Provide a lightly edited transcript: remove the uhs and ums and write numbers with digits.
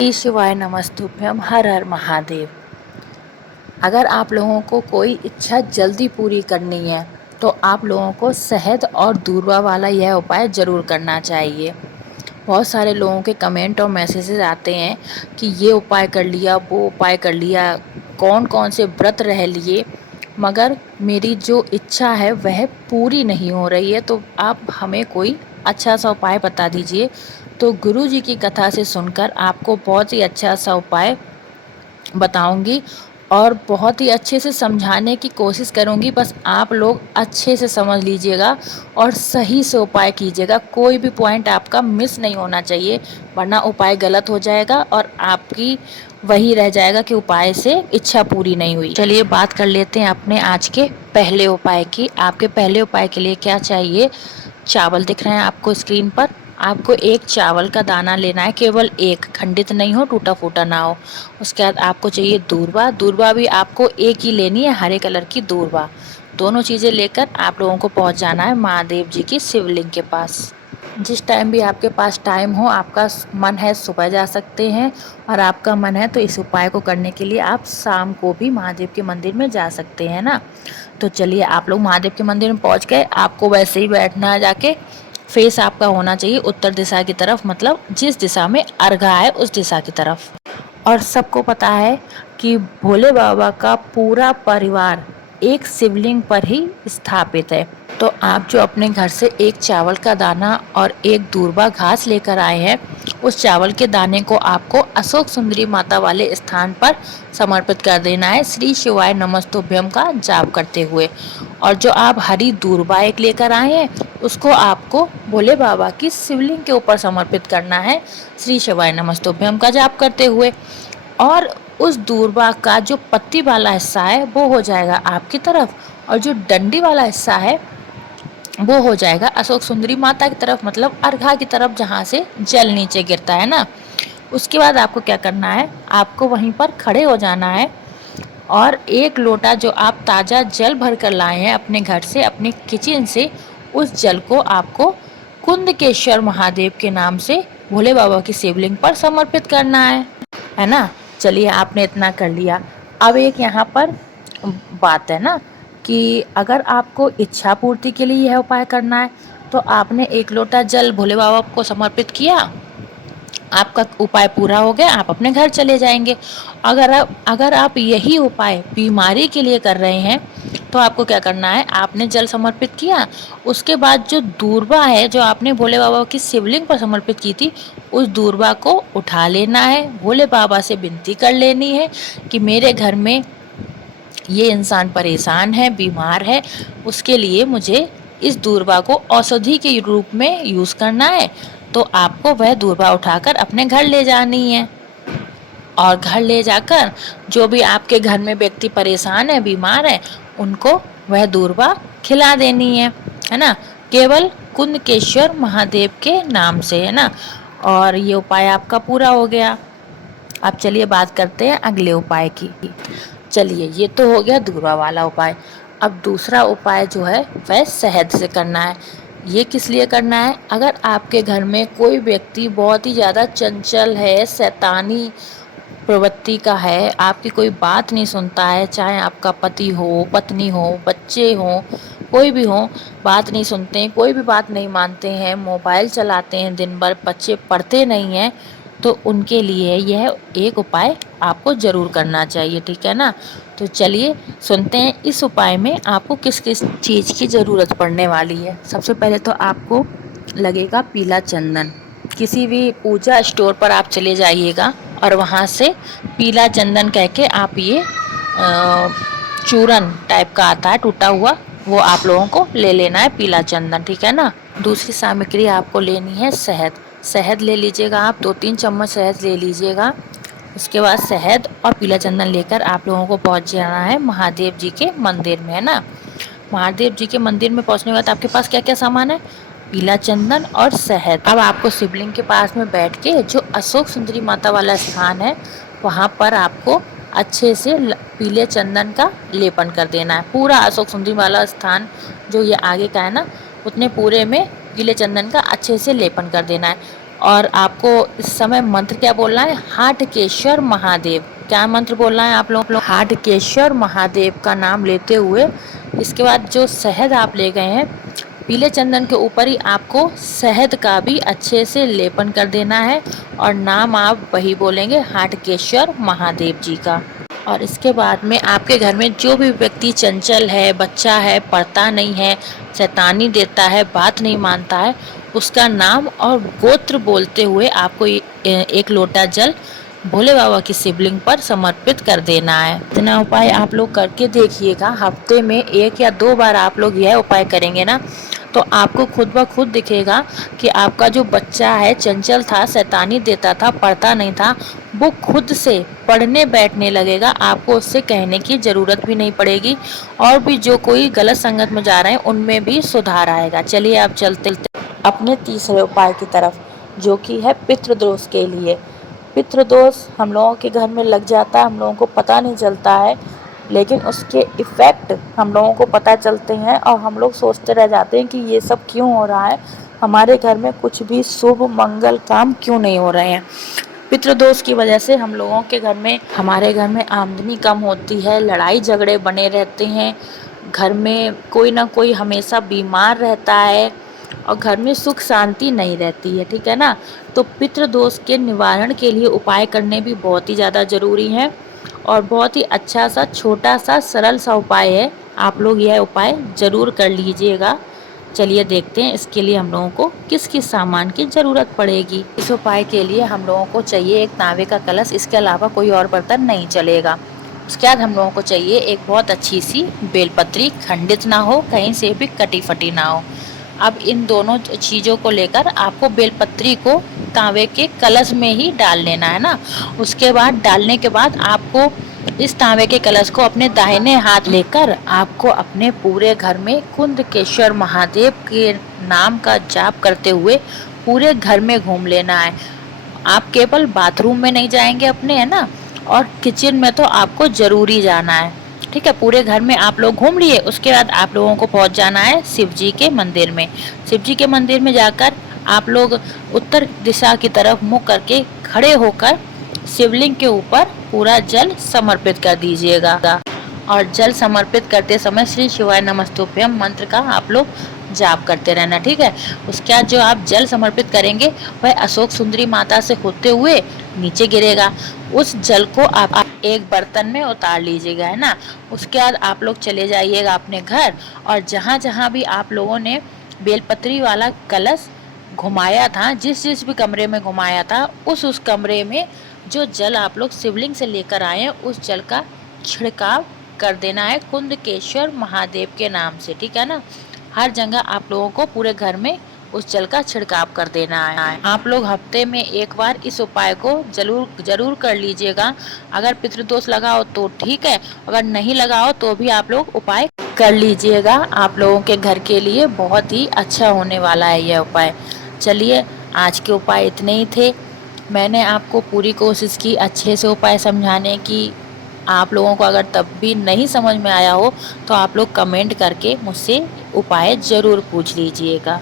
श्री शिवाय नमस्तुभ्यम, हर हर महादेव। अगर आप लोगों को कोई इच्छा जल्दी पूरी करनी है तो आप लोगों को शहद और दूर्वा वाला यह उपाय ज़रूर करना चाहिए। बहुत सारे लोगों के कमेंट और मैसेजेस आते हैं कि ये उपाय कर लिया, वो उपाय कर लिया, कौन कौन से व्रत रह लिए, मगर मेरी जो इच्छा है वह पूरी नहीं हो रही है। तो आप हमें कोई अच्छा सा उपाय बता दीजिए। तो गुरु जी की कथा से सुनकर आपको बहुत ही अच्छा सा उपाय बताऊंगी और बहुत ही अच्छे से समझाने की कोशिश करूंगी। बस आप लोग अच्छे से समझ लीजिएगा और सही से उपाय कीजिएगा। कोई भी पॉइंट आपका मिस नहीं होना चाहिए, वरना उपाय गलत हो जाएगा और आपकी वही रह जाएगा कि उपाय से इच्छा पूरी नहीं हुई। चलिए बात कर लेते हैं अपने आज के पहले उपाय की। आपके पहले उपाय के लिए क्या चाहिए? चावल दिख रहे हैं आपको स्क्रीन पर। आपको एक चावल का दाना लेना है, केवल एक, खंडित नहीं हो, टूटा फूटा ना हो। उसके बाद आपको चाहिए दूर्वा। दूर्वा भी आपको एक ही लेनी है, हरे कलर की दूर्वा। दोनों चीज़ें लेकर आप लोगों को पहुंच जाना है महादेव जी की शिवलिंग के पास। जिस टाइम भी आपके पास टाइम हो, आपका मन है सुबह जा सकते हैं, और आपका मन है तो इस उपाय को करने के लिए आप शाम को भी महादेव के मंदिर में जा सकते हैं ना। तो चलिए आप लोग महादेव के मंदिर में पहुंच गए। आपको वैसे ही बैठना है, जाके फेस आपका होना चाहिए उत्तर दिशा की तरफ, मतलब जिस दिशा में अर्घा है उस दिशा की तरफ। और सबको पता है कि भोले बाबा का पूरा परिवार एक शिवलिंग पर ही स्थापित है। तो आप जो अपने घर से एक चावल का दाना और एक दूर्वा घास लेकर आए हैं, उस चावल के दाने को आपको अशोक सुंदरी माता वाले स्थान पर समर्पित कर देना है, श्री शिवाय नमस्तुभ्यम का जाप करते हुए। और जो आप हरी दूर्वा एक लेकर आए हैं, उसको आपको भोले बाबा की शिवलिंग के ऊपर समर्पित करना है, श्री शिवाय नमस्तुभ्यम का जाप करते हुए। और उस दूर्वा का जो पत्ती वाला हिस्सा है वो हो जाएगा आपकी तरफ, और जो डंडी वाला हिस्सा है वो हो जाएगा अशोक सुंदरी माता की तरफ, मतलब अर्घा की तरफ, जहाँ से जल नीचे गिरता है ना। उसके बाद आपको क्या करना है, आपको वहीं पर खड़े हो जाना है और एक लोटा जो आप ताज़ा जल भर कर लाए हैं अपने घर से, अपने किचन से, उस जल को आपको कुंदकेश्वर महादेव के नाम से भोले बाबा की शिवलिंग पर समर्पित करना है ना। चलिए आपने इतना कर लिया। अब एक यहाँ पर बात है ना कि अगर आपको इच्छा पूर्ति के लिए यह उपाय करना है तो आपने एक लोटा जल भोले बाबा को समर्पित किया, आपका उपाय पूरा हो गया, आप अपने घर चले जाएंगे। अगर आप यही उपाय बीमारी के लिए कर रहे हैं तो आपको क्या करना है, आपने जल समर्पित किया, उसके बाद जो दूर्वा है जो आपने भोले बाबा की शिवलिंग पर समर्पित की थी, उस दूर्वा को उठा लेना है, भोले बाबा से विनती कर लेनी है कि मेरे घर में ये इंसान परेशान है, बीमार है, उसके लिए मुझे इस दूर्वा को औषधि के रूप में यूज़ करना है। तो आपको वह दूर्वा उठाकर अपने घर ले जानी है, और घर ले जाकर जो भी आपके घर में व्यक्ति परेशान है, बीमार है, उनको वह दूर्वा खिला देनी है ना, केवल कुंदकेश्वर महादेव के नाम से, है ना। और ये उपाय आपका पूरा हो गया। अब चलिए बात करते हैं अगले उपाय की। चलिए ये तो हो गया दूर्वा वाला उपाय। अब दूसरा उपाय जो है वह शहद से करना है। ये किस लिए करना है, अगर आपके घर में कोई व्यक्ति बहुत ही ज़्यादा चंचल है, शैतानी प्रवृत्ति का है, आपकी कोई बात नहीं सुनता है, चाहे आपका पति हो, पत्नी हो, बच्चे हो, कोई भी हो, बात नहीं सुनते हैं, कोई भी बात नहीं मानते हैं, मोबाइल चलाते हैं दिन भर, बच्चे पढ़ते नहीं हैं, तो उनके लिए यह एक उपाय आपको ज़रूर करना चाहिए, ठीक है ना। तो चलिए सुनते हैं इस उपाय में आपको किस किस चीज़ की ज़रूरत पड़ने वाली है। सबसे पहले तो आपको लगेगा पीला चंदन। किसी भी पूजा स्टोर पर आप चले जाइएगा और वहाँ से पीला चंदन कह के आप ये चूरन टाइप का आता है टूटा हुआ, वो आप लोगों को ले लेना है, पीला चंदन, ठीक है ना। दूसरी सामग्री आपको लेनी है शहद। शहद ले लीजिएगा आप, 2-3 चम्मच शहद ले लीजिएगा। उसके बाद शहद और पीला चंदन लेकर आप लोगों को पहुंच जाना है महादेव जी के मंदिर में, है ना। महादेव जी के मंदिर में पहुंचने के बाद आपके पास क्या क्या सामान है, पीला चंदन और शहद। अब आपको शिवलिंग के पास में बैठ के जो अशोक सुंदरी माता वाला स्थान है वहाँ पर आपको अच्छे से पीले चंदन का लेपन कर देना है। पूरा अशोक सुंदरी वाला स्थान जो ये आगे का है ना, उतने पूरे में पीले चंदन का अच्छे से लेपन कर देना है। और आपको इस समय मंत्र क्या बोलना है, हाटकेश्वर महादेव। क्या मंत्र बोलना है आप लोग, हाटकेश्वर महादेव का नाम लेते हुए इसके बाद जो शहद आप ले गए हैं, पीले चंदन के ऊपर ही आपको शहद का भी अच्छे से लेपन कर देना है और नाम आप वही बोलेंगे, हाटकेश्वर महादेव जी का। और इसके बाद में आपके घर में जो भी व्यक्ति चंचल है, बच्चा है, पढ़ता नहीं है, शैतानी देता है, बात नहीं मानता है, उसका नाम और गोत्र बोलते हुए आपको एक लोटा जल भोले बाबा की शिवलिंग पर समर्पित कर देना है। इतना उपाय आप लोग करके देखिएगा। हफ्ते में 1 या 2 बार आप लोग यह उपाय करेंगे ना, तो आपको खुद ब खुद दिखेगा कि आपका जो बच्चा है, चंचल था, शैतानी देता था, पढ़ता नहीं था, वो खुद से पढ़ने बैठने लगेगा। आपको उससे कहने की ज़रूरत भी नहीं पड़ेगी और भी जो कोई गलत संगत में जा रहे हैं उनमें भी सुधार आएगा। चलिए आप चलते अपने तीसरे उपाय की तरफ, जो कि है पितृदोष के लिए। पितृदोष हम लोगों के घर में लग जाता है, हम लोगों को पता नहीं चलता है, लेकिन उसके इफ़ेक्ट हम लोगों को पता चलते हैं और हम लोग सोचते रह जाते हैं कि ये सब क्यों हो रहा है, हमारे घर में कुछ भी शुभ मंगल काम क्यों नहीं हो रहे हैं। पितृदोष की वजह से हम लोगों के घर में, हमारे घर में आमदनी कम होती है, लड़ाई झगड़े बने रहते हैं, घर में कोई ना कोई हमेशा बीमार रहता है और घर में सुख शांति नहीं रहती है, ठीक है ना। तो पितृदोष के निवारण के लिए उपाय करने भी बहुत ही ज़्यादा ज़रूरी है और बहुत ही अच्छा सा छोटा सा सरल सा उपाय है। आप लोग यह उपाय ज़रूर कर लीजिएगा। चलिए देखते हैं इसके लिए हम लोगों को किस किस सामान की ज़रूरत पड़ेगी। इस उपाय के लिए हम लोगों को चाहिए एक तांबे का कलश, इसके अलावा कोई और बर्तन नहीं चलेगा। उसके बाद हम लोगों को चाहिए एक बहुत अच्छी सी बेलपत्री, खंडित ना हो, कहीं से भी कटी फटी ना हो। अब इन दोनों चीज़ों को लेकर आपको बेलपत्री को तांबे के कलश में ही डाल लेना है ना। उसके बाद डालने के बाद आपको इस तांबे के कलश को अपने दाहिने हाथ लेकर आपको अपने पूरे घर में कुंदकेश्वर महादेव के नाम का जाप करते हुए पूरे घर में घूम लेना है। आप केवल बाथरूम में नहीं जाएंगे अपने, है ना, और किचन में तो आपको ज़रूरी जाना है, ठीक है। पूरे घर में आप लोग घूम लिए, उसके बाद आप लोगों को पहुंच जाना है शिव जी के मंदिर में। शिव जी के मंदिर में जाकर आप लोग उत्तर दिशा की तरफ मुँह करके खड़े होकर शिवलिंग के ऊपर पूरा जल समर्पित कर दीजिएगा और जल समर्पित करते समय श्री शिवाय नमस्तुभ्यम मंत्र का आप लोग जाप करते रहना, ठीक है। उसके बाद जो आप जल समर्पित करेंगे वह अशोक सुंदरी माता से होते हुए नीचे गिरेगा। उस जल को आप एक बर्तन में उतार लीजिएगा, है ना। उसके बाद आप लोग चले जाइएगा अपने घर और जहाँ जहाँ भी आप लोगों ने बेलपत्री वाला कलश घुमाया था, जिस जिस भी कमरे में घुमाया था, उस कमरे में जो जल आप लोग शिवलिंग से लेकर आए हैं उस जल का छिड़काव कर देना है कुंदकेश्वर महादेव के नाम से, ठीक है ना। हर जगह आप लोगों को पूरे घर में उस जल का छिड़काव कर देना है। आप लोग हफ्ते में 1 बार इस उपाय को जरूर कर लीजिएगा। अगर पितृदोष लगा हो तो ठीक है, अगर नहीं लगा हो तो भी आप लोग उपाय कर लीजिएगा। आप लोगों के घर के लिए बहुत ही अच्छा होने वाला है यह उपाय। चलिए आज के उपाय इतने ही थे। मैंने आपको पूरी कोशिश की अच्छे से उपाय समझाने की। आप लोगों को अगर तब भी नहीं समझ में आया हो तो आप लोग कमेंट करके मुझसे उपाय ज़रूर पूछ लीजिएगा।